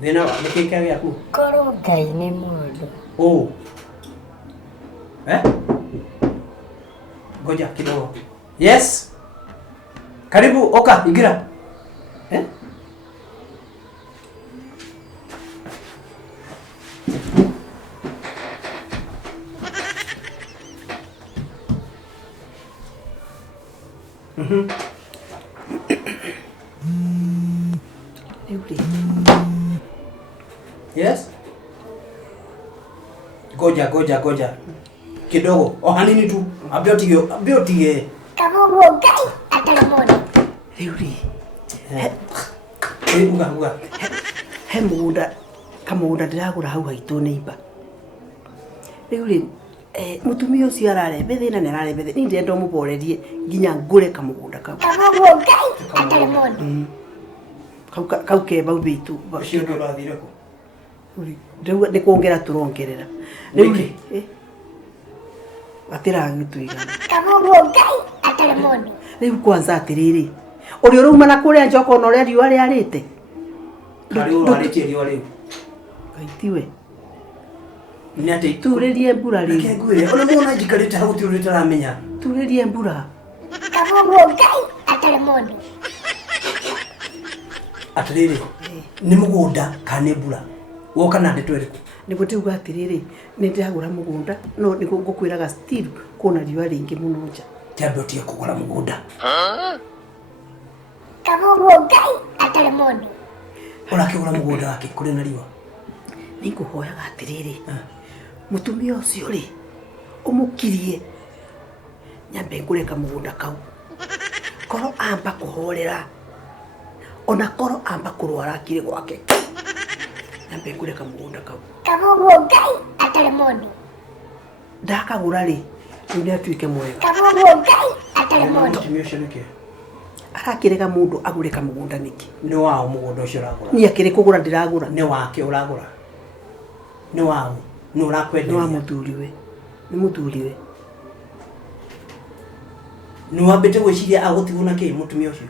Thina wa nikika gyaku. Koro Ngai nĩ mũndũ. Oh. Ngoja kidogo. Yes. Karibu oka ingira. Yes. Goja. Kidogo. O hanini tu. Abiotige. Kamuguo Ngai atarĩ mũndũ. Riuri. Uga. He mũgũnda kamũgũnda ndĩragũra hau haitũ neighbor. Riuri mutumia ũcio ararembe thĩna nĩ ararembe thĩna. Niĩ ndĩrenda ũmũborerie nginya ngũre kamũgũnda kau. Kamuguo Ngai atarĩ mũndũ. Kau keba ubitu. Ũcio ndio ũrathire kũ? Rĩu nĩ kuongerera tũrongerera. Riuri. Atira gĩtũiga. Kamuguo Ngai atarĩ mũndũ. Rĩu kwanza atĩrĩrĩ. Ũrĩ ũrauma na kũrĩa njoko na ũrĩa riũa rĩarĩte. Kari ũrarĩtie riũa rĩu. Kaitiwe. Nĩ atĩ turĩrie mbura rĩu. Reke ngwĩre, ona mũna njikarĩte hau ti ũrĩa taramenya. Turĩrie mbura. Kamuguo Ngai atarĩ mũndũ. Atĩrĩrĩ, nĩ mũgũnda kana mbura? Woka na ndeto ĩrĩkũ? Nĩguo ndiuga atĩrĩrĩ, nĩ ndĩragũra mũgũnda no nĩguo ngũkwĩraga still kũna riũa rĩingĩ mũno nja. Kĩambĩtie kũgũra mũgũnda. Kamuguo Ngai atarĩ mũndũ. Ũrakĩgũra mũgũnda wake kũrĩ na riũa? Nĩ ngũhoyaga atĩrĩrĩ, mũtumia ũcio rĩ, ũmũkirie nyambe ngũre kamũgũnda kau. Koro amba kũhorera, ona koro amba kũrwara kire gwake. Nyambe ngũre kamũgũnda kau. Kamuguo Ngai atarĩ mũndũ. Ndakagũra rĩ, rĩu nĩ atuĩke mwega. Kamuguo Ngai atarĩ mũndũ. Mũtumia ũcio nĩkĩ? Arakĩrega mũndũ agũre kamũgũnda nĩkĩ? Nĩ wao mũgũnda ũcio ũragũra. Niĩ akĩrĩ kũgũra ndĩragũra. Nĩ wake ũragũra. Nĩ wao. Nĩ Nĩ ũrakwenderia. wa mũthuriwe. Nĩ mũthuriwe. Nĩ wambĩte gwĩciria agũtigwo na kĩ mũtumia ũcio?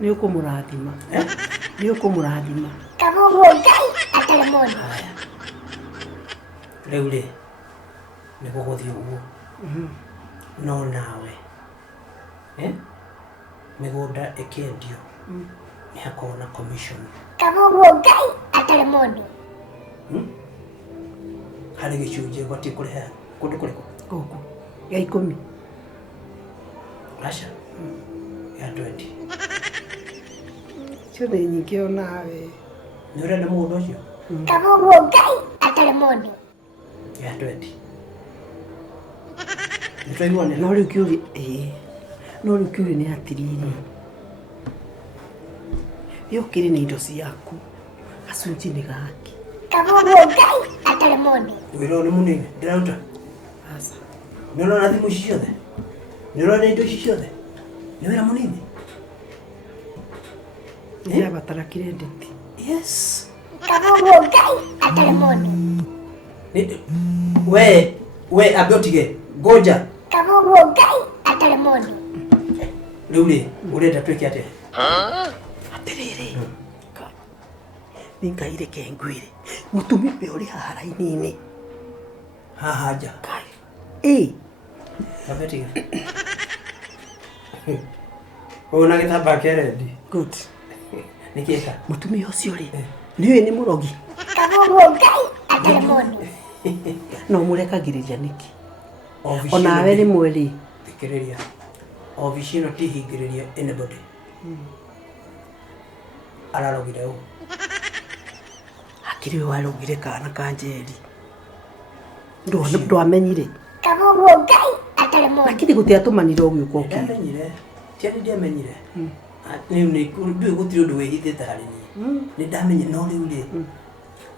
Nĩ ũkũmũrathima. Nĩ ũkũmũrathima. Kamuguo Ngai atarĩ mũndũ. Rĩu rĩ, nĩ gũgũthiĩ ũguo. No nawe mĩgũnda ĩkĩendio nĩ hakorwo na commission. Kamuguo Ngai atarĩ mũndũ. Harĩ gĩcunjĩ ũbatiĩ kũrĩha kũndũ kũrĩkũ? Gũkũ ya 10. Aca ya 20. Cio nĩ nyingĩ o nawe. Nĩ ũrenda mũgũnda ũcio? Kamuguo Ngai atarĩ mũndũ. Ya 20. Nĩ twaiguane? No rĩu kĩũria no rĩu kĩũria nĩ atĩrĩrĩ. Yokĩrĩ na indo ciaku gacunjĩ nĩ gaki. Kamuguo Ngai atarĩ mũndũ. Wĩra ũyũ nĩ mũnene ndĩraruta. Aca. Nĩ ũrona thimũ ici ciothe? Nĩ ũrona indo ici ciothe? Nĩ wĩra mũnene? Nĩ yabatara credit. Yes. Kamuguo Ngai atarĩ mũndũ. We ambe ũtige. Ngoja. Kamuguo Ngai atarĩ mũndũ. Rĩu rĩ, ũrenda twĩke atĩa? Atĩrĩrĩ. Nĩ Ngai reke ngwĩre. Mũtumia ũyũ ũrĩ haha raini-inĩ. Haha nja. Ambe ũtige. Ũyũ na gĩtambaya kĩa rendi. Good. Nĩkĩka. Mũtumia ũcio rĩ, nĩũĩ nĩ mũrogi. Kamuguo Ngai atarĩ mũndũ. No mũrekagĩrĩria nĩkĩ? Onawe nĩ mweri. Thikĩrĩria. Obici ĩno ti hingĩrĩria anybody. Ararogire ũũ. Akĩrĩ warogire kana ka njeri. Ndwamenyire. Kamuguo Ngai atarĩ mũndũ. Lakini gũtiatũmanire ũgĩũka ũkĩ. Ndiamenyire. Tiari ndiamenyire. Rĩu nĩ ndũĩ gũtirĩ ũndũ wĩhithĩte harĩ niĩ. Nĩ ndamenye no rĩu rĩ.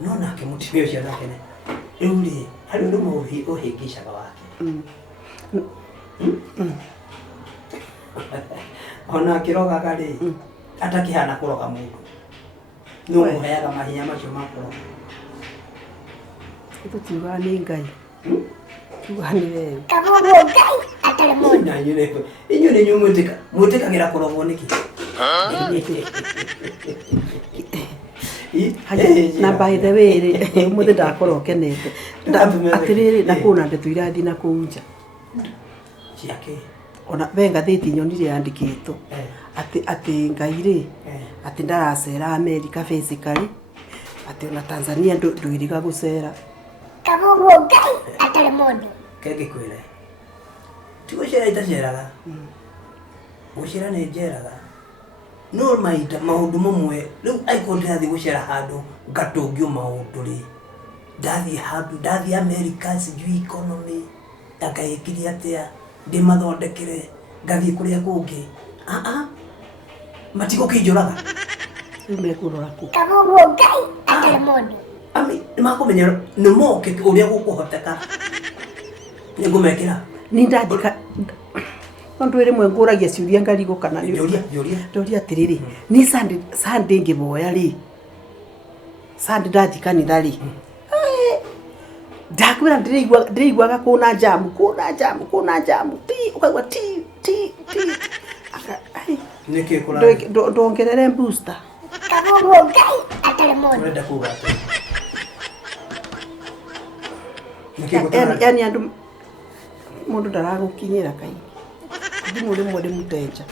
No nake mũtumia ũcio nake rĩu rĩ, harĩ ũndũ mũũhi ũhĩngĩcaga wake. Ona akĩrogaga rĩ, atakĩhana kũroga mũndũ. No mũheaga mahinya macio ma kũroga. Tũtiugaga nĩ Ngai. Tugaga nĩ wewe. Kamuguo Ngai atarĩ mũndũ. Na inyuĩ nĩ inyuĩ mwĩtĩkagĩra kũrogwo nĩkĩ? na by the way rĩ mũthĩ ndakorwo kenete atĩrĩrĩ na kũna ndeto irathi na kũnja ciake ona venga thĩti nyonire yandĩkĩtwo atĩ Ngai rĩ atĩ ndaracera America physically atĩ ona Tanzania ndũiriga gũcera Kaguguo Ngai atarĩ mũndũ kenge kwĩre ti gũcera itaceraga gũcera nĩ njeraga no maita maũndũ mamwe rĩu aiko ndathi gũcera handũ ngatũngio maũndũ rĩ ndathi handũ ndathi America sijui economy ndakaĩkirie atĩa ndĩmathondekere ngathiĩ kũrĩa kũngĩ matigo kĩnjũraga rĩu mekũrora kũ Kaguguo Ngai atarĩ mũndũ ami nĩmakũmenya nĩ moke ũrĩa gũkũhoteka nĩngũmekĩra ni ndandĩka Tondu ĩrĩ mwe ngũragia ciũria ngarigwo kana ndoria atĩrĩrĩ ni Sunday ngĩboya rĩ Sunday ndathi kanitha rĩ ndakwĩra ndĩraiguaga kũna jamu ti ukaigua ti nĩkĩ kũra ndongerere booster Kaguguo Ngai atarĩ mũndũ ũrenda kuuga atĩa yani andũ mũndũ ndaragũkinyĩra kaingĩ ndimu rĩmwe ndĩmũtenja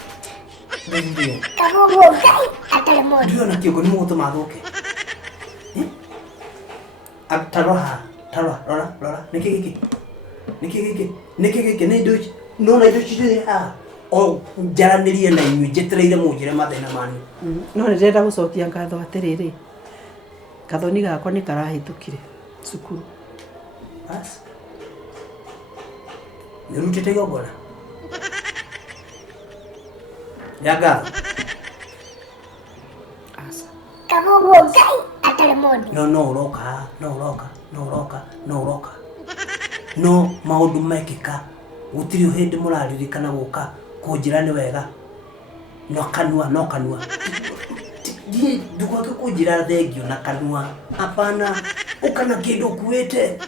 Kaguguo Ngai atarĩ mũndũ ndiona kĩongo nĩ mũgũtũma athũke tarora rora nĩkĩ gĩkĩ nĩ indo nona indo cirĩ haha o njaranĩrie na inyuĩ njetereire mũnjĩre mathĩna manyu no nĩ ndĩrenda gũcokia ngatho atĩrĩrĩ gathoni gakwa nĩ karahĩtũkire cukuru basi nĩrutĩte igongona ya ngatho Kaguguo Ngai atarĩ mũndũ no ũroka no maũndũ mekĩka gũtirĩ hĩndĩ mũraririkana gũka kũnjĩra nĩ wega no kanua ndiĩ ndũgoke kũnjĩra thengio na kanua hapana ũkana kĩndũ kuĩte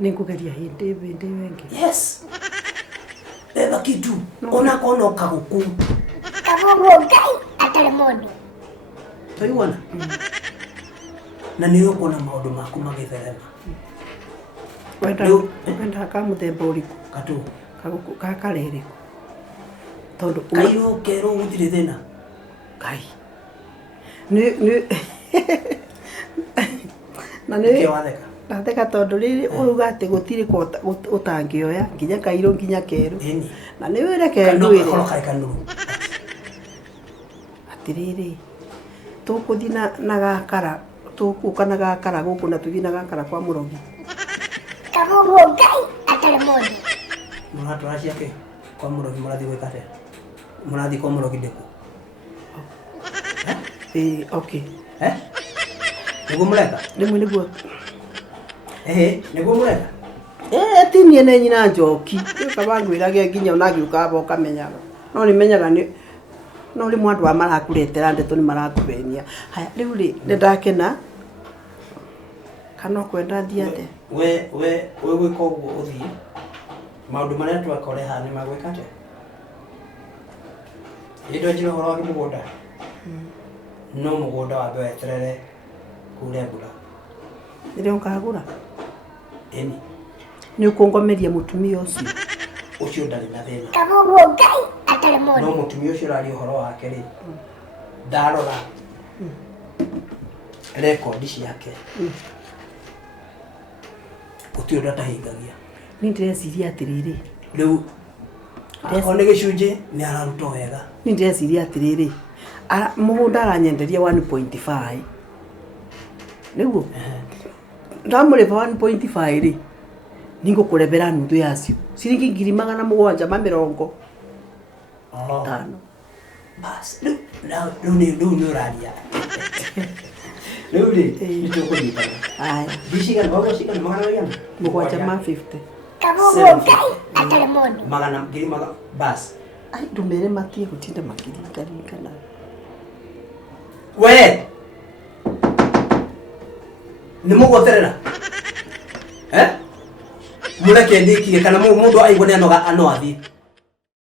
nĩ ngũgeria hĩndĩ wengĩ yes beba kitu ona kono kaguku Kaguguo Ngai atarĩ mũndũ tũiguana na nĩ ũkuona maũndũ maku magĩtherema wenda kamũthemba ũrĩkũ katũ gakarerĩkũ tondũ kairũ kerũ gũtirĩ thĩna Ngai nĩ na nĩ watheka ndatheka tondũ rĩrĩ ũruga atĩ gũtirĩ ũtangĩoya nginya kairũ nginya kerũ na nĩ wĩreke ndwĩre kanũru atĩrĩrĩ tũkũthiĩ na gakara tũkũka na gakara gũkũ na tũthiĩ na gakara kwa mũrogi Kaguguo Ngai atarĩ mũndũ mũratwara ciake kwa mũrogi mũrathiĩ gwĩka atĩa mũrathiĩ kwa mũrogi ndĩkũ okay nĩguo mũreka rĩmwe nĩguo nĩguo mũreka tinie nĩ nyina njoki kabangwĩrage nginya onagĩũka ũkamenyaga no nĩmenyaga no rĩmwe andũ marakũretera ndeto nĩ marakũbenia haya rĩu rĩ nĩndakena kana kwenda thiate we gwĩka ũguo ũthiĩ maũndũ marĩa twakore haha nĩ magwĩka atĩa indo njĩra ũhoro wa mũgũnda no mũgũnda wa mbere weterere kũrĩa mbura rĩrĩa ũkagũra ĩni nĩ ũkũngomeria mũtumia ũcio ndarĩ na thĩna Kaguguo Ngai atarĩ mũndũ no mũtumia ũcio ũraria ũhoro wake rĩ ndarora rekondi ciake gũtirĩ ũndũ atahingagia nĩ ndĩreciria atĩrĩrĩ rĩu akorwo nĩ gĩcunjĩ nĩ araruta wega nĩ ndĩreciria atĩrĩrĩ mũgũnda aranyenderia 1.5 nĩguo ndamũrĩba 1.5 rĩ ningũkũrebera nuthu yacio ciringi 750 basi rĩu nĩ ũraria rĩu rĩ nĩtũkũnyitana aya ndicigana maũndũ cigana magana igana 750 Kaguguo Ngai atarĩ mũndũ magana ngiri basi ai ndũmere matie gũtinda makĩringana we nĩ mũgweterera mũreke ndĩkire kana mũndũ aigua nĩ anoga no athiĩ